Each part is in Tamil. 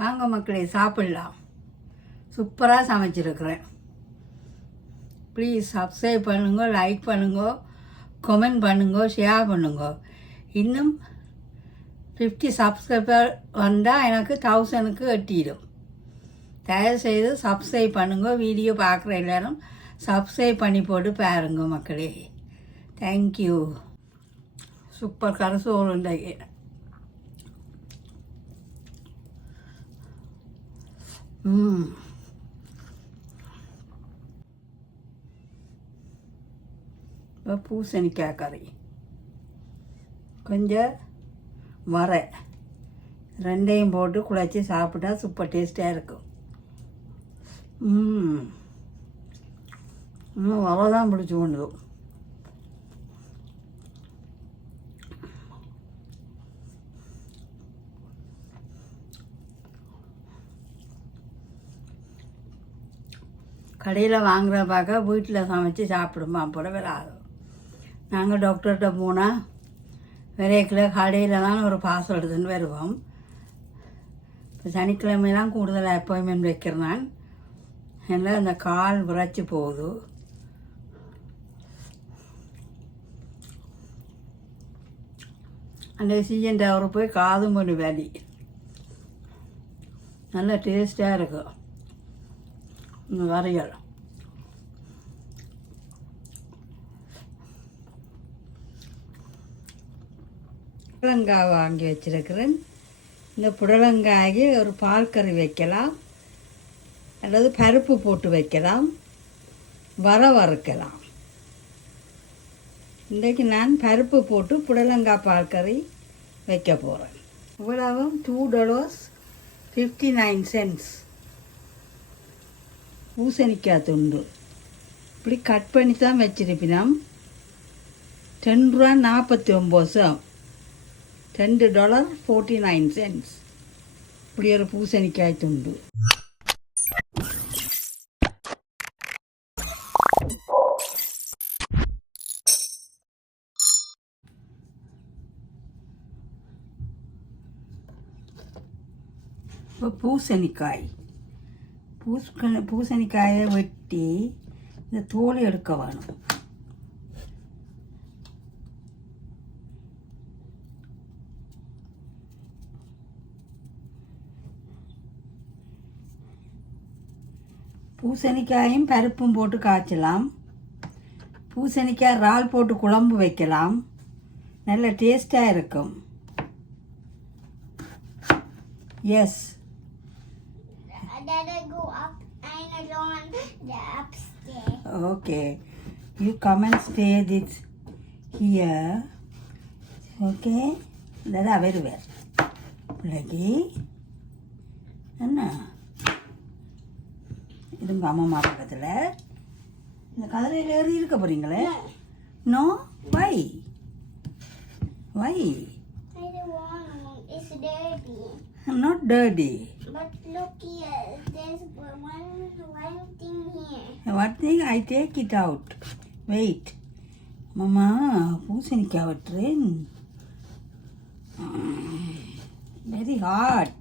வாங்க மக்களே சாப்பிடலாம். சூப்பராக சமைச்சிருக்கிறேன். ப்ளீஸ் சப்ஸ்கிரைப் பண்ணுங்க, லைக் பண்ணுங்க, கமெண்ட் பண்ணுங்க, ஷேர் பண்ணுங்க. இன்னும் 50 சப்ஸ்கிரைபர் வந்தால் எனக்கு 1000க்கு எட்டிடும். தயவுசெய்து சப்ஸ்கிரைப் பண்ணுங்க. வீடியோ பார்க்குற எல்லாரும் சப்ஸ்கிரைப் பண்ணி போட்டு பாருங்க மக்களே. தேங்க்யூ. சூப்பர் கரசோறு உண்டாக்கி. இப்போ பூசணிக்காய் கறி கொஞ்சம் வரை ரெண்டையும் போட்டு குழச்சி சாப்பிட்டா சூப்பர் டேஸ்ட்டாக இருக்கும். இன்னும் வரை தான் பிடிச்சி கொண்டு. கடையில் வாங்குற பார்க்க வீட்டில் சமைச்சு சாப்பிடுமா போட வராது. நாங்கள் டாக்டர்கிட்ட போனால் விரைக்கில் கடையில் தான் ஒரு பார்சல் எடுத்துன்னு வருவோம். இப்போ சனிக்கிழமையெல்லாம் கூடுதல் அப்பாயின்மெண்ட் வைக்கிறேன் நான். எல்லாம் அந்த கால் விரைச்சி போகுது. அந்த சீஜன் டவர் போய் காதும் பண்ணி வேலி நல்ல டேஸ்ட்டாக இருக்கும். இந்த வரையல் புடலங்காய் வாங்கி வச்சிருக்கிறேன். இந்த புடலங்காய்க்கு ஒரு பால் கறி வைக்கலாம், அல்லது பருப்பு போட்டு வைக்கலாம், வறுக்கலாம். இன்றைக்கு நான் பருப்பு போட்டு புடலங்காய் பால் கறி வைக்க போகிறேன். இவ்வளவும் $2.59. பூசணிக்காய் துண்டு இப்படி கட் பண்ணி தான் வச்சிருப்பினோம். $10.49. $10.49 இப்படி ஒரு பூசணிக்காய் துண்டு. இப்போ பூசணிக்காயை வெட்டி இந்த தோலை எடுக்க வேணும். பூசணிக்காயும் பருப்பும் போட்டு காய்ச்சலாம். பூசணிக்காய் இறால் போட்டு குழம்பு வைக்கலாம், நல்ல டேஸ்டாக இருக்கும். S. Okay, you come and stay this here. Okay, that's very well. Lagi, என்ன இது உங்கள் அம்மா பக்கத்தில் இந்த கதிரையில் ஏறி இருக்க போகிறீங்களே? No, why I don't want. It's dirty. I'm not dirty. But look here, there's one thing here. What thing? I take it out. Wait. Mama, பூசணிக்காய் வெட்டுறேன். Very hot.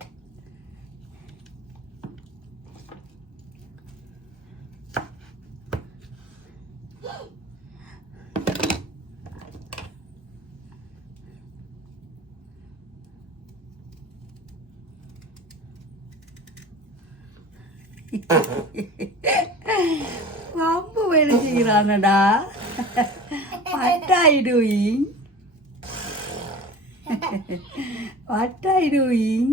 பாம்பு வெளிச்சுக்கிறானடா. What are you doing? What are you doing?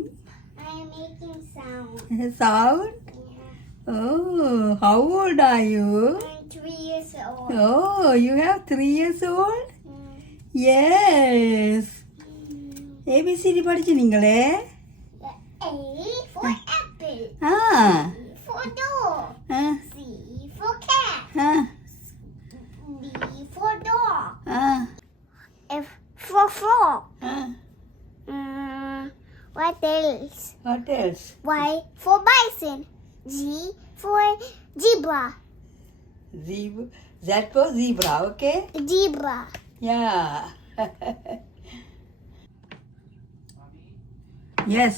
I am making sound. Sound? Yeah. Oh, how old are you? I'm 3 years old. Oh, you have 3 years old? Mm. Yes. ABCD படிச்சினீங்களே? A for apple. Ah. B for dog. Ah. C for cat. Ah. D for dog. Ah. F for frog. Ah. What else? What else? Y for bison. G for zebra. Z for zebra, okay? Zebra. Yeah. Yes.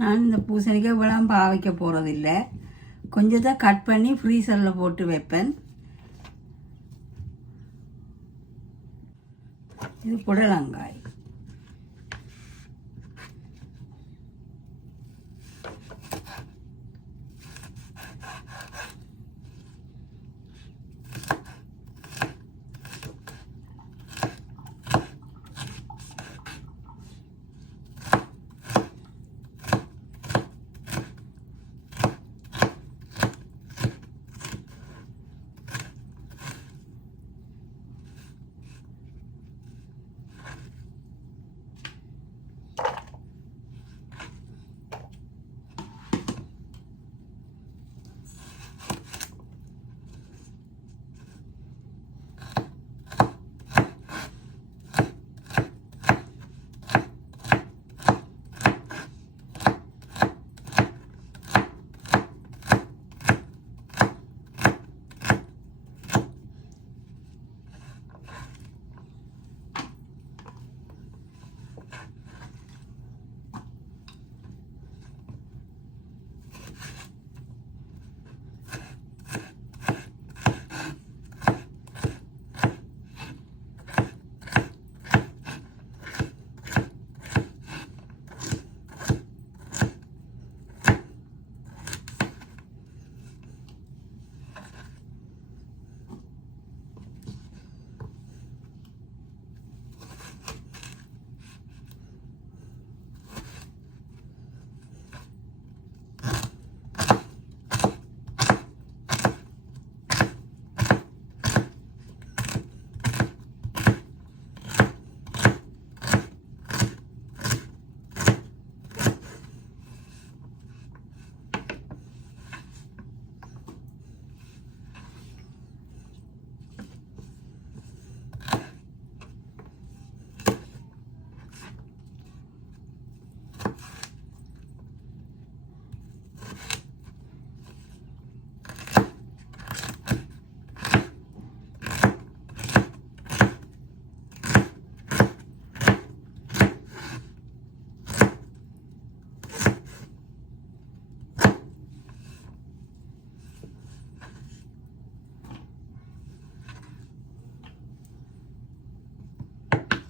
நான் இந்த பூசணிக்காய் இவ்வளோ பாவிக்க போகிறதில்ல, கொஞ்சத்தை கட் பண்ணி ஃப்ரீசரில் போட்டு வைப்பேன். இது புடலங்காய்.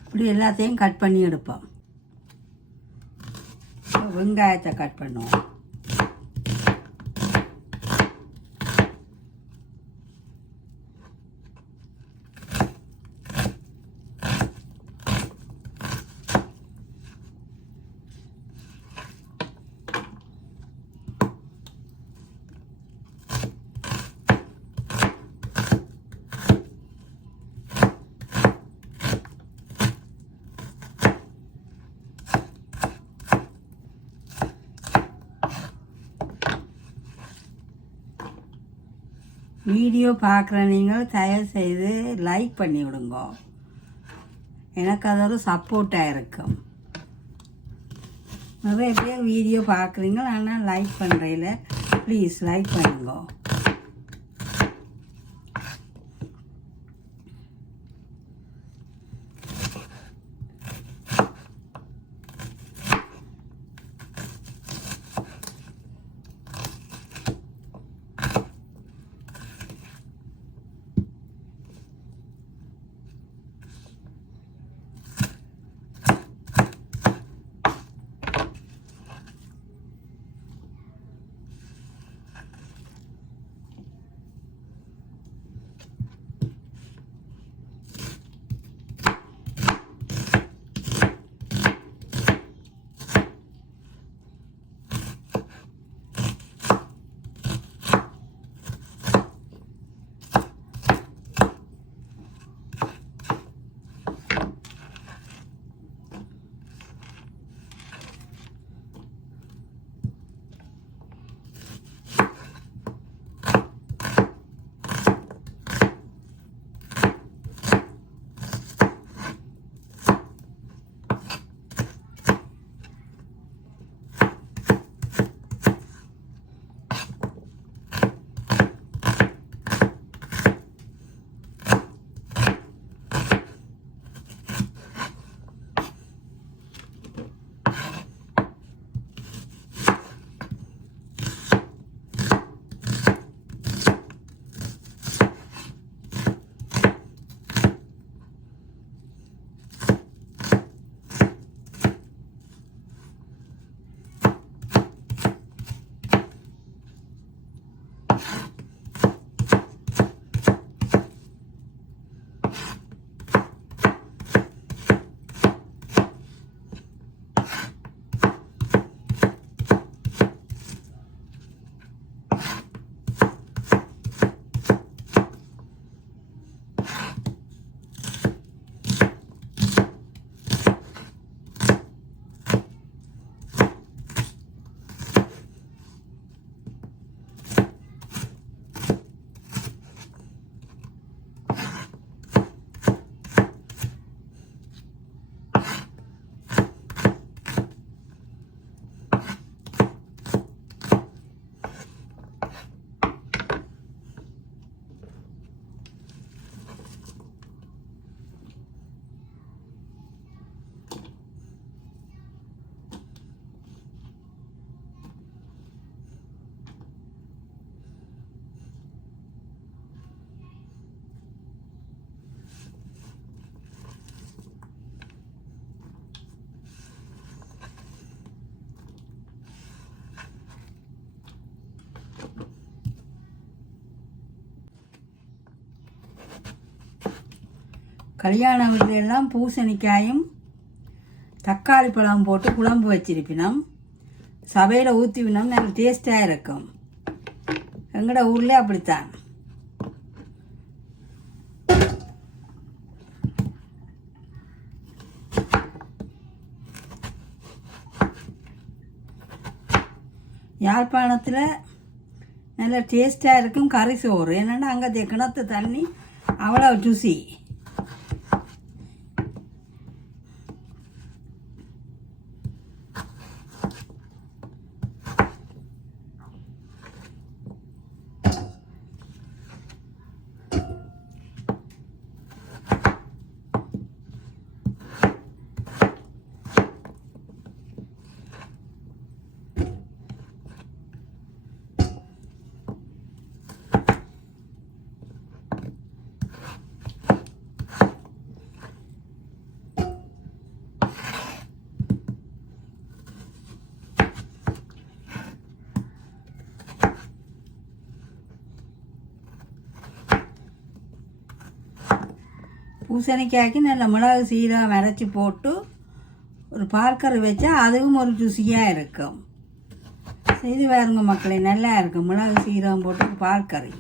இப்படி எல்லாத்தையும் கட் பண்ணி எடுப்போம். வெங்காயத்தை கட் பண்ணுவோம். வீடியோ பார்க்குற நீங்கள் தயவு செய்து லைக் பண்ணி விடுங்க, எனக்கு அது ஒரு சப்போர்ட்டாக இருக்கும். நிறைய பேர் வீடியோ பார்க்குறீங்க, ஆனால் லைக் பண்ணுறதில்ல. ப்ளீஸ் லைக் பண்ணுங்க. கல்யாண வீட்டில எல்லாம் பூசணிக்காயும் தக்காளி பழம் போட்டு குழம்பு வச்சிருப்பினோம். சபையில் ஊற்றிவினோம், நல்ல டேஸ்டாக இருக்கும். எங்களோட ஊரில் அப்படித்தான். யாழ்ப்பாணத்தில் நல்ல டேஸ்ட்டாக இருக்கும் கறி சோறு. என்னென்னா அங்கே கிணத்து தண்ணி அவ்வளோ ருசி. பூசணிக்காய்க்கு நல்ல மிளகு சீரகம் அரைச்சி போட்டு ஒரு பால்கறி வச்சா அதுவும் ஒரு ருசியாக இருக்கும். செய்து பாருங்க மக்களே, நல்லா இருக்கும். மிளகு சீரகம் போட்டு பால்கறி.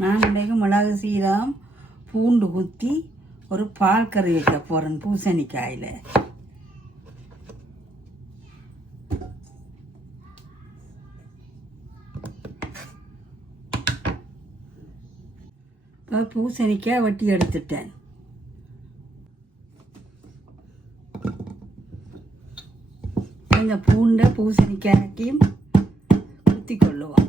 நான் இன்றைக்கு மிளகு சீரகம் பூண்டு குத்தி ஒரு பால் கறி வைக்க போகிறேன் பூசணிக்காயில். இப்போ பூசணிக்காய் வெட்டி எடுத்துட்டேன். இந்த பூண்டை பூசணிக்காய்க்கும் குத்தி கொள்ளுவோம்.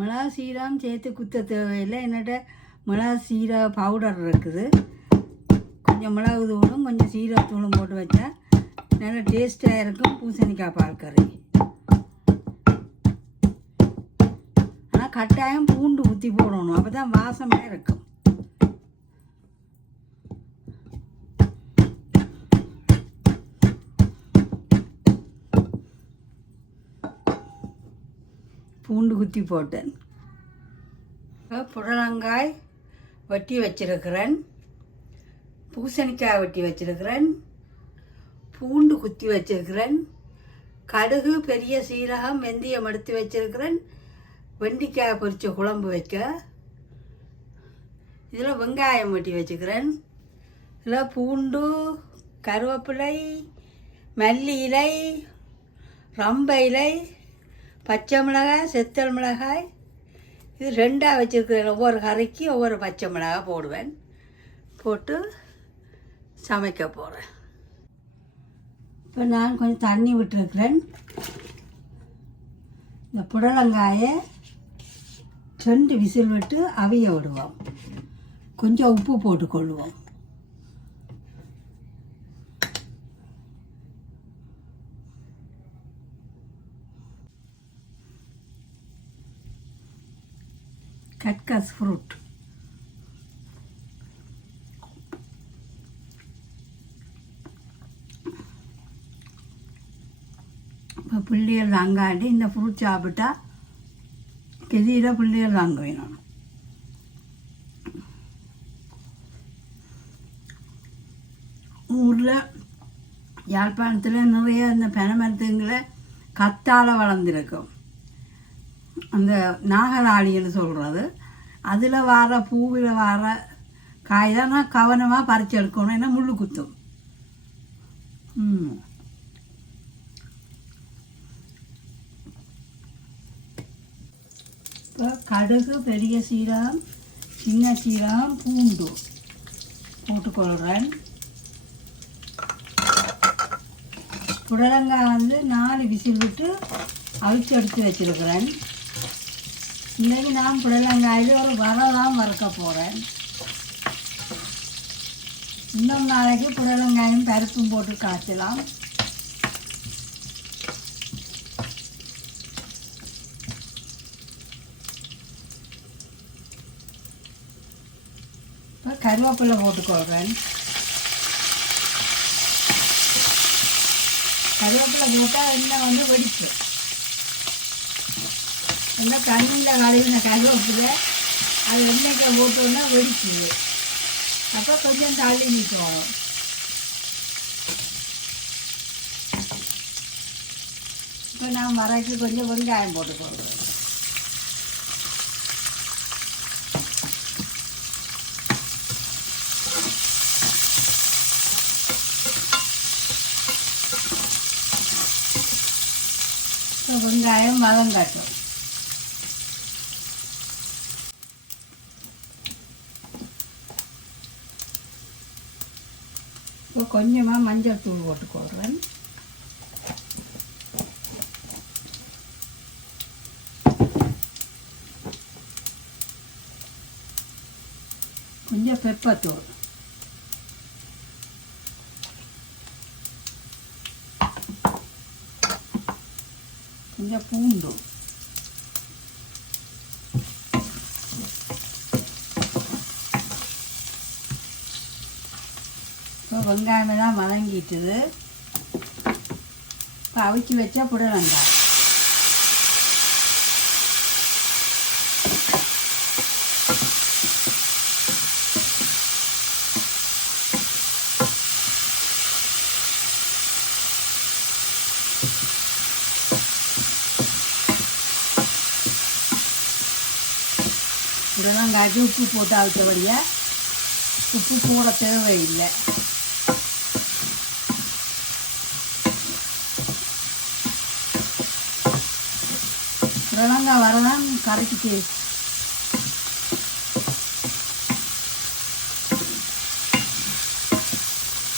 மிளகா சீரகம் சேர்த்து குத்த தேவையில்லை. என்னட்ட மிளகா சீரக பவுடர் இருக்குது. கொஞ்சம் மிளகு தூளும் கொஞ்சம் சீரகத்தூளும் போட்டு வச்சா நல்லா டேஸ்ட்டாக இருக்கும் பூசணிக்காய் பால் கறி. ஆனால் கட்டாயம் பூண்டு ஊற்றி போடணும், அப்போ தான் வாசமாக இருக்கும். பூண்டு குத்தி போட்டேன். புடலங்காய் வெட்டி வச்சிருக்கிறேன், பூசணிக்காய் வெட்டி வச்சிருக்கிறேன், பூண்டு குத்தி வச்சிருக்கிறேன், கடுகு பெரிய சீரகம் வெந்தயம் எடுத்து வச்சிருக்கிறேன், வெண்டைக்காய் பொரிச்ச குழம்பு வைக்க. இதில் வெங்காயம் வெட்டி வச்சுக்கிறேன். இதில் பூண்டு, கருவேப்பிலை, மல்லி இலை, ரம்ப இலை, பச்சை மிளகாய், செத்தல் மிளகாய், இது ரெண்டாக வச்சுருக்கிறேன். ஒவ்வொரு கறிக்கு ஒவ்வொரு பச்சை மிளகாய் போடுவேன். போட்டு சமைக்க போகிறேன். இப்போ நான் கொஞ்சம் தண்ணி விட்டுருக்கிறேன். இந்த புடலங்காயை 2 விசில் விட்டு அவிய விடுவோம். கொஞ்சம் உப்பு போட்டுக்கொள்வோம். கட்கஸ் ஃப்ரூட். இப்போ பிள்ளைகள் தாங்காட்டி இந்த ஃப்ரூட் சாப்பிட்டா கெதியில் பிள்ளைகள் தாங்க வேணும். ஊரில் யாழ்ப்பாணத்தில் நிறைய இந்த பனைமரத்துங்களை கத்தாழை வளர்ந்துருக்கும். அந்த நாகதாளின்னு சொல்கிறது, அதில் வர பூவில் வர காய் தான் நான் கவனமாக பறித்து எடுக்கணும், ஏன்னா முள் குத்தும். இப்போ கடுகு, பெரிய சீரகம், சின்ன சீரகம், பூண்டு போட்டுக்கொள்கிறேன். புடலங்காய் வந்து 4 விசில் விட்டு அவிச்சு எடுத்து வச்சுருக்கிறேன். இன்றைக்கி நான் புடலங்காயில் ஒரு வரை தான் வறுக்க போகிறேன். இன்னும் நாளைக்கு புடலங்காயும் பருப்பும் போட்டு காய்ச்சலாம். இப்போ கருவேப்பிலை போட்டுக்கொள்கிறேன். கருவேப்பிலை போட்டால் எண்ணெய் வந்து வெடிச்சு, எண்ணெய் தண்ணியில் கழுவின கருவேப்பிலை அது எண்ணெய்க்கு போட்டோன்னா வெடிக்குது. அப்போ கொஞ்சம் தள்ளி நிற்கணும். இப்போ நான் வரைக்கு கொஞ்சம் வெங்காயம் போட்டுக்கொள்கிறேன். வெங்காயம் வதங்கட்டும். இப்போ கொஞ்சமாக மஞ்சள் தூள் போட்டுக்கொள்கிறேன். கொஞ்சம் பெப்பத்தூள், கொஞ்சம் பூண்டு, இப்போ வெங்காயமெல்லாம் வதங்கிட்டுது. இப்போ அவிச்சு வச்சா புடலங்காய், புடலங்காய்க்கு உப்பு போட்டு அவிச்சபடியாக உப்பு போட தேவையில்லை. புடலங்காய் வரதான் கரைக்கு டேஸ்ட்.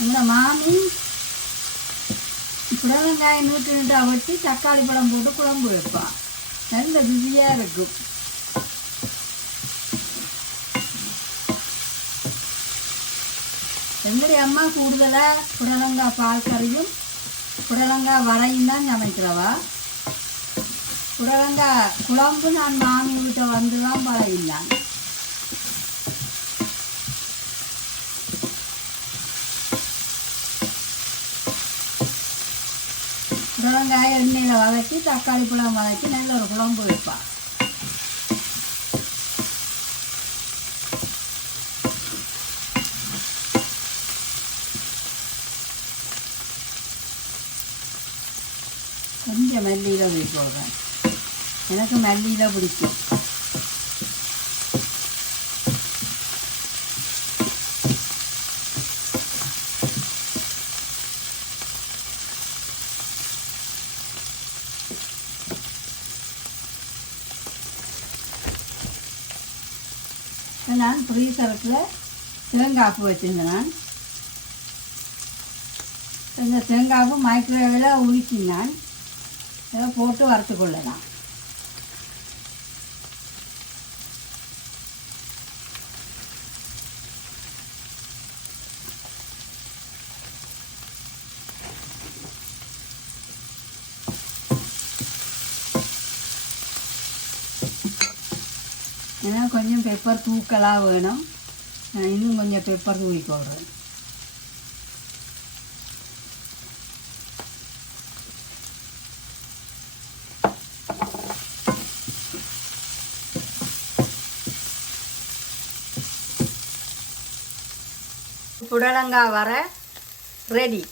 எங்கள் மாமி புடலங்காயை நீட்டு வெட்டி தக்காளி பழம் போட்டு குழம்பு வைப்பான், நல்ல ருசியாக இருக்கும். எங்களுடைய அம்மா கூடுதலாக புடலங்காய் பால் கறியும் புடலங்காய் வரையும் தான் சமைக்கிறவா. புடலங்காய் குழம்பு நான் மாமி வீட்டை வந்து தான் பழகினான். புடலங்காயை எண்ணெயில் வதக்கி தக்காளி பழம் வதக்கி நல்ல ஒரு குழம்பு வைப்பாள். கொஞ்சம் மல்லியில் ஊற்றி போடுறேன், எனக்கு மல்லியில் பிடிக்கும். நான் ஃப்ரீசரத்தில் தேங்காய்ப்பு வச்சுருந்தேன். இந்த தேங்காய்ப்பு மைக்ரோவேவில் உருக்கினான், இதை போட்டு வறுத்து கொள்ளலாம். ஏன்னா கொஞ்சம் பெப்பர் தூக்கலாக வேணும். நான் இன்னும் கொஞ்சம் பெப்பர் தூக்கிக்கொள்கிறேன். புடலங்காய் வர ரெடி.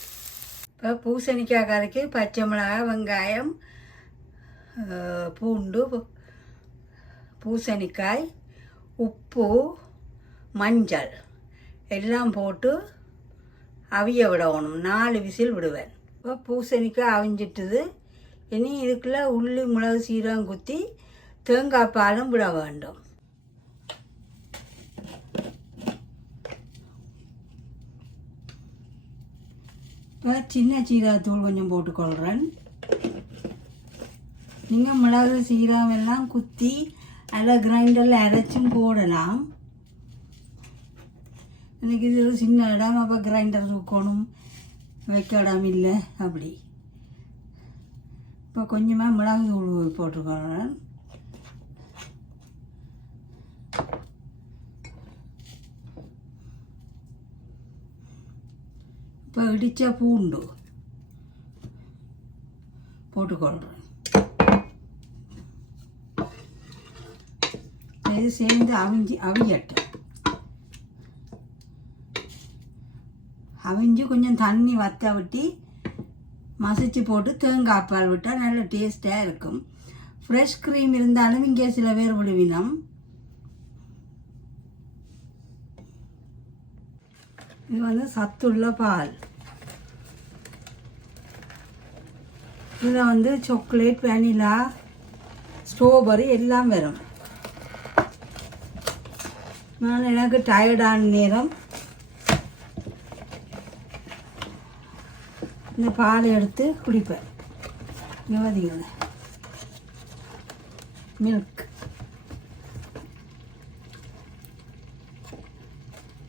இப்போ பூசணிக்காய் கறிக்கு பச்சை மிளகாய், வெங்காயம், பூண்டு, பூசணிக்காய், உப்பு, மஞ்சள் எல்லாம் போட்டு அவிய விடணும். 4 விசில் விடுவேன். இப்போ பூசணிக்காய் அவிஞ்சிட்டுது. இனி இதுக்குள்ளே உள்ளி, மிளகு, சீரகம் குத்தி தேங்காய் பாலும் விட வேண்டும். இப்போ சின்ன சீரகத்தூள் கொஞ்சம் போட்டுக்கொள்கிறேன். நீங்கள் மிளகு, சீரகம் எல்லாம் குத்தி அதில் கிரைண்டரில் அரைச்சும் போடலாம். எனக்கு இது ஒரு சின்ன இடம், அப்போ கிரைண்டர் தூக்கணும், வைக்க இடம் இல்லை அப்படி. இப்போ கொஞ்சமாக மிளகு தூள் போட்டுக்கொள்கிறேன். இப்போ இடித்த பூண்டு போட்டுக்கொள்கிறேன். இது சேர்ந்து அவியட்டும். அவிஞ்சு கொஞ்சம் தண்ணி வற்ற விட்டு மசிச்சு போட்டு தேங்காய் பால் விட்டால் நல்ல டேஸ்ட்டாக இருக்கும். ஃப்ரெஷ் க்ரீம் இருந்தாலும் இங்கே சில பேர் விடுவினம். இது வந்து சத்துள்ள பால். இதில் வந்து சாக்லேட், வெனிலா, ஸ்ட்ராபெரி எல்லாம் வரும். நான் எனக்கு டயர்டான நேரம் இந்த பால் எடுத்து குடிப்பேன். இங்கே பார்த்தீங்களா, மில்க்.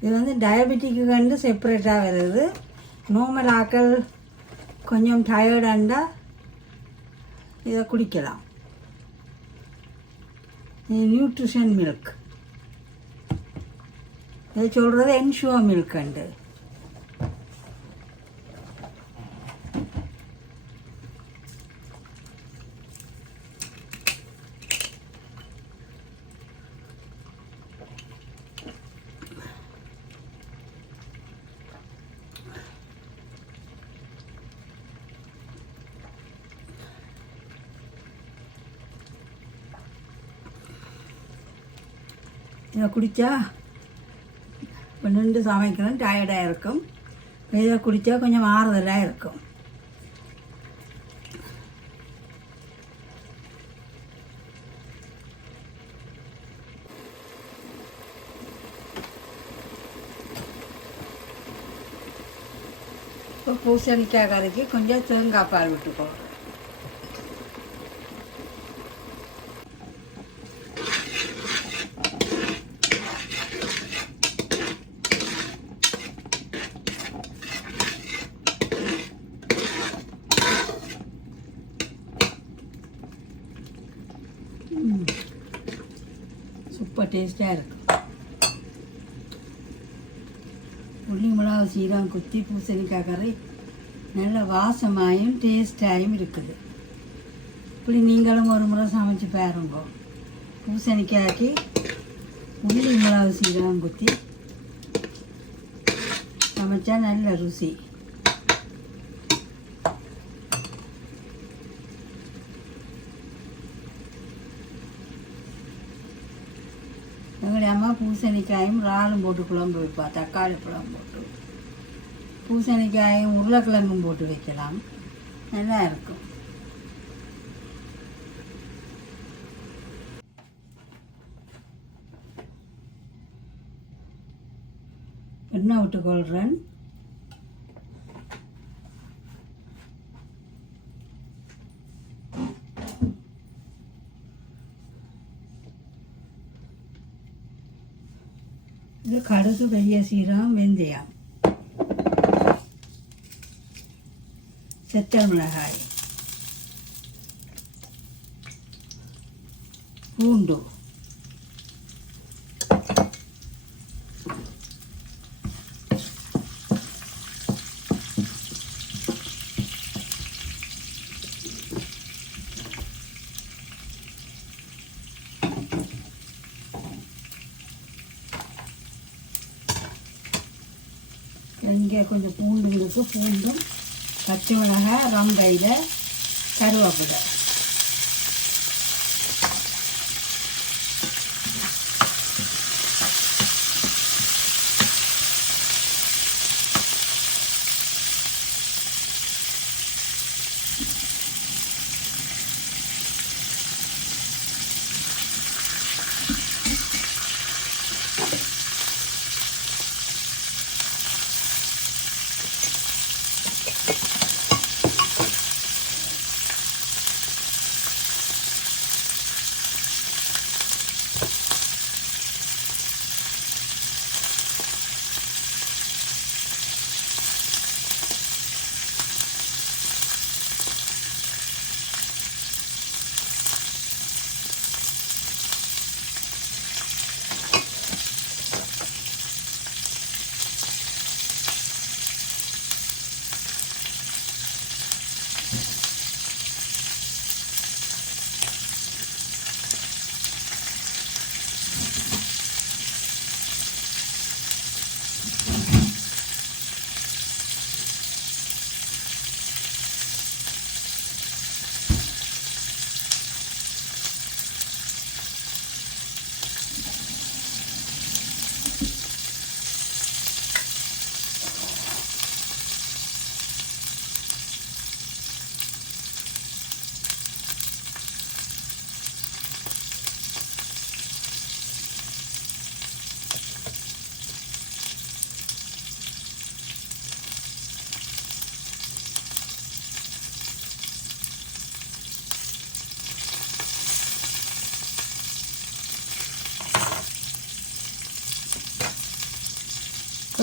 இது வந்து டயபெட்டிக்கு கண்டு செப்பரேட்டாக வருது. நார்மல் ஆக்கள் கொஞ்சம் டயர்டாண்டா இதை குடிக்கலாம். இது நியூட்ரிஷன் மில்க். இதை சொல்கிறது என்ஷுவர் மில்க் அண்டு. இதை குடித்தா இப்போ நின்று சமைக்கணும், டயர்டாக இருக்கும். இதை குடித்தா கொஞ்சம் ஆறுதலாக இருக்கும். இப்போ பூசணிக்காய் கறிக்கு கொஞ்சம் தேங்காய் பால் விட்டுக்கோங்க. சூப்பர் டேஸ்ட்டாக இருக்கும். உள்ளி, மிளகு, சீரகம் குத்தி பூசணிக்காய் கறி நல்ல வாசமாயும் டேஸ்டாயும் இருக்குது. இப்படி நீங்களும் ஒரு முறை சமைச்சு பாருங்க. பூசணிக்காய்க்கு உள்ளி, மிளகு, சீரகம் குத்தி சமைச்சா நல்ல ருசி. எங்களுடைய அம்மா பூசணிக்காயும் இறாலும் போட்டு குழம்பு வைப்பா. தக்காளி பழம் போட்டு பூசணிக்காயும் உருளைக்கிழங்கும் போட்டு வைக்கலாம், நல்லா இருக்கும். எண்ணெய் விட்டுக்கொள்கிறேன். இது கடுகு, வெய்ய சீரகம், வெந்தயம், செத்தல் மிளகாய், பூண்டு, இங்கே கொஞ்சம் பூண்டுங்களுக்கு பூண்டும் பச்சை மிளகாய் ரம்பையில் கருவேப்பிலை.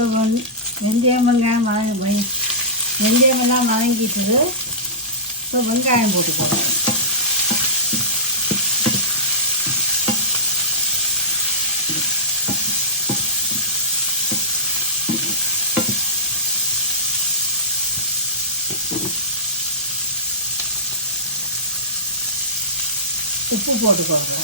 இப்போ வெந்தயம் வெங்காயம் வெந்தயமெல்லாம் வதங்கிட்டுது. இப்போ வெங்காயம் போட்டுக்கோங்க. உப்பு போட்டுக்கோங்க.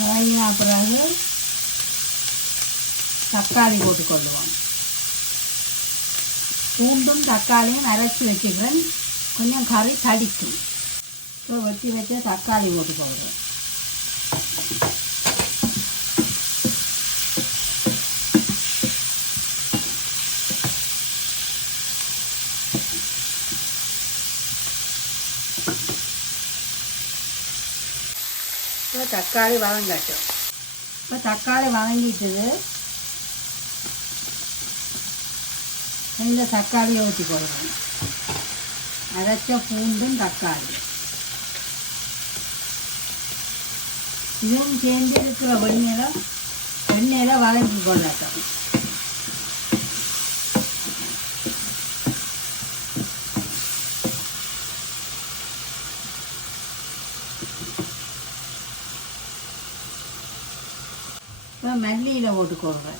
வதங்கின பிறகு தக்காளி போட்டுக்கொள்ளுவோம். பூண்டும் தக்காளியும் அரைச்சி வச்சுக்கிறேன். கொஞ்சம் கறி தடிக்கும். இப்போ வச்சு வச்ச தக்காளி போட்டுக்கோங்க. இப்போ தக்காளி வதங்கட்டும். இப்போ தக்காளி வதங்கிட்டுது. இந்த தக்காளியை ஊற்றி போடுறோம். அரைச்ச பூண்டும் தக்காளி இதுவும் சேர்ந்து இருக்கிற எண்ணெயில் வதங்கி கொள்ளட்டும். இப்போ மல்லியில் போட்டுக்கோங்க.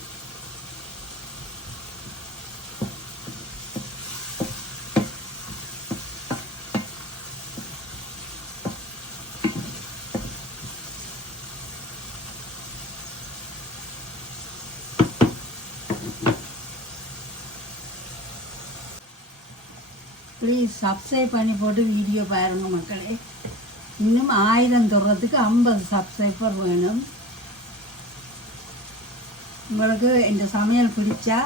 ப்ளீஸ் சப்ஸ்கிரைப் பண்ணி போட்டு வீடியோ பாருங்கள் மக்களே. இன்னும் 1000 தொடுறதுக்கு 50 சப்ஸ்கிரைபர் வேணும். உங்களுக்கு இந்த சமையல் பிடிச்சா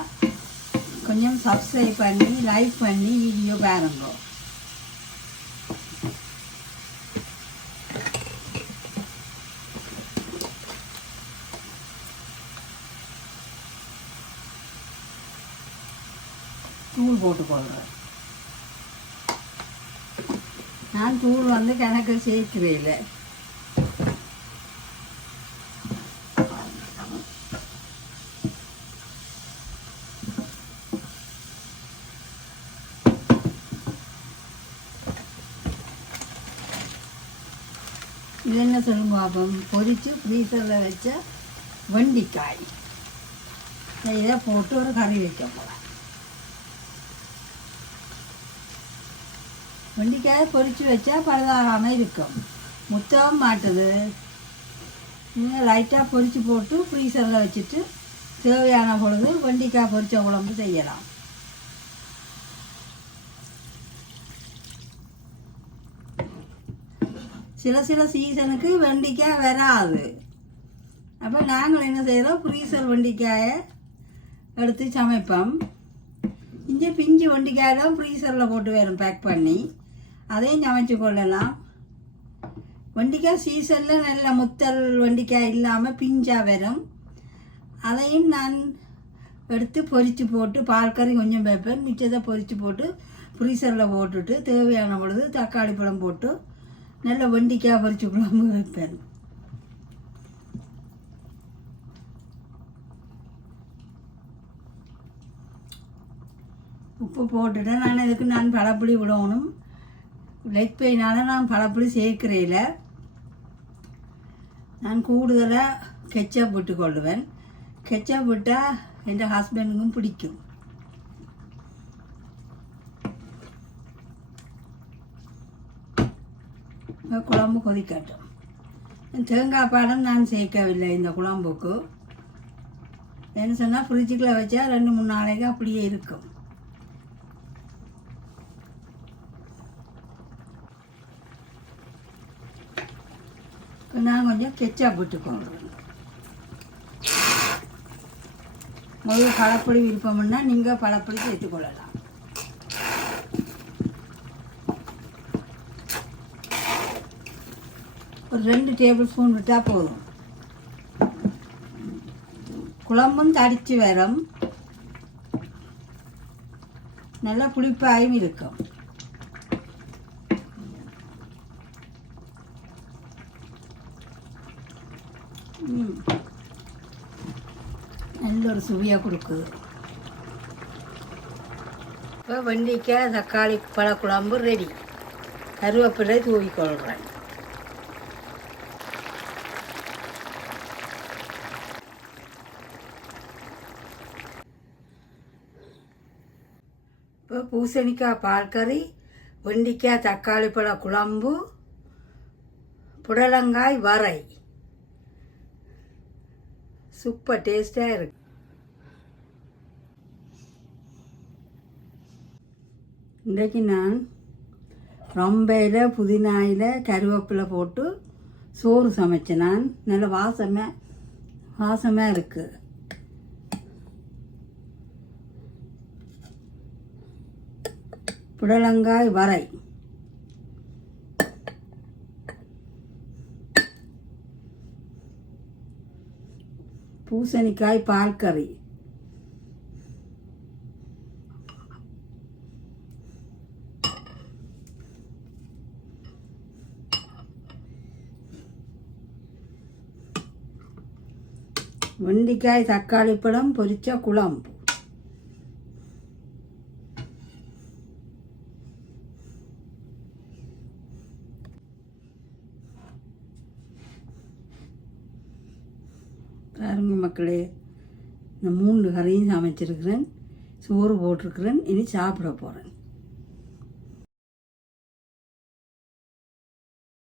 கொஞ்சம் சப்ஸ்கிரைப் பண்ணி லைக் பண்ணி வீடியோ பாருங்க. தூள் போட்டுக்கொள்கிறேன். நான் தூள் கணக்கு சேர்க்கவே இல்லை. இது என்ன சொல்லுங்க பாப்போம். பொரித்து ஃப்ரீசரில் வச்ச வெண்டிக்காய் இதை போட்டு ஒரு கறி வைக்க போகிறேன். வெண்டிக்காயை பொரித்து வச்சா பழுதாகாமல் இருக்கும். முத்தவும் மாட்டுது. லைட்டாக பொரித்து போட்டு ஃப்ரீசரில் வச்சுட்டு தேவையான பொழுது வெண்டைக்காய் பொரிச்ச குழம்பு செய்யலாம். சில சீசனுக்கு வெண்டைக்காய் வராது. அப்போ நாங்கள் என்ன செய்கிறோம், ஃப்ரீசர் வெண்டைக்காயை எடுத்து சமைப்போம். இங்கே பிஞ்சு வெண்டைக்காயெல்லாம் ஃப்ரீசரில் போட்டு வரும் பேக் பண்ணி, அதையும் சமைச்சு கொள்ளலாம். வெண்டைக்காய் சீசனில் நல்ல முத்தல் வெண்டைக்காய் இல்லாமல் பிஞ்சாக வரும். அதையும் நான் எடுத்து பொரித்து போட்டு பால் கறி கொஞ்சம் வைப்பேன், மிச்சத்தை பொரித்து போட்டு ஃப்ரீசரில் போட்டுட்டு தேவையான பொழுது தக்காளி பழம் போட்டு நல்ல வெண்டைக்காய் பொரிச்சு குழம்பு வைப்பேன். உப்பு போட்டுட்டு நான் பழப்புளி விடணும். லெக் பெயினால் நான் பழப்புளி சேர்க்கிறேன். நான் கூடுதலாக கெச்சப் விட்டு கொள்ளுவேன். கெச்சப் விட்டால் என் ஹஸ்பண்டுக்கும் பிடிக்கும். குழம்பு கொதிக்கட்டும். தேங்காய் பாடம் நான் சேர்க்கவில்லை இந்த குழம்புக்கு. என்ன சொன்னால் ஃப்ரிட்ஜுக்குள்ளே வச்சா 2-3 நாளைக்கு அப்படியே இருக்கும். இப்போ நான் கொஞ்சம் கெச்சப் விட்டுக்கோங்க. முதல்ல பழப்பொடி விருப்பம்னா நீங்கள் பழப்பொடி சேர்த்துக்கொள்ளலாம். ஒரு 2 டேபிள் ஸ்பூன் விட்டால் போதும். குழம்பும் தடித்து வரும், நல்லா புளிப்பாயும் இருக்கும். நல்ல ஒரு சுவையாக கொடுக்குது. இப்போ வெண்டைக்காய் தக்காளி பழ குழம்பு ரெடி. கருவேப்பிலை தூவிக்கொள்கிறேன். இப்போ பூசணிக்காய் பால் கறி, வெண்டைக்காய் தக்காளி பழ குழம்பு, புடலங்காய் வரை சூப்பர் டேஸ்டாக இருக்கு. இன்றைக்கு நான் ரொம்பையில் புதினாயில் கருவேப்பிலை போட்டு சோறு சமைச்சேன். நான் நல்ல வாசமாக இருக்குது. புடலங்காய் வரை, பூசணிக்காய் பால் கறி, வெண்டைக்காய் தக்காளி பழம் பொரிச்ச குழம்பு, பாருங்க மக்களே, இந்த 3 கறியும் சமைச்சிருக்கிறேன், சோறு போட்டிருக்கிறேன். இனி சாப்பிட போகிறேன்.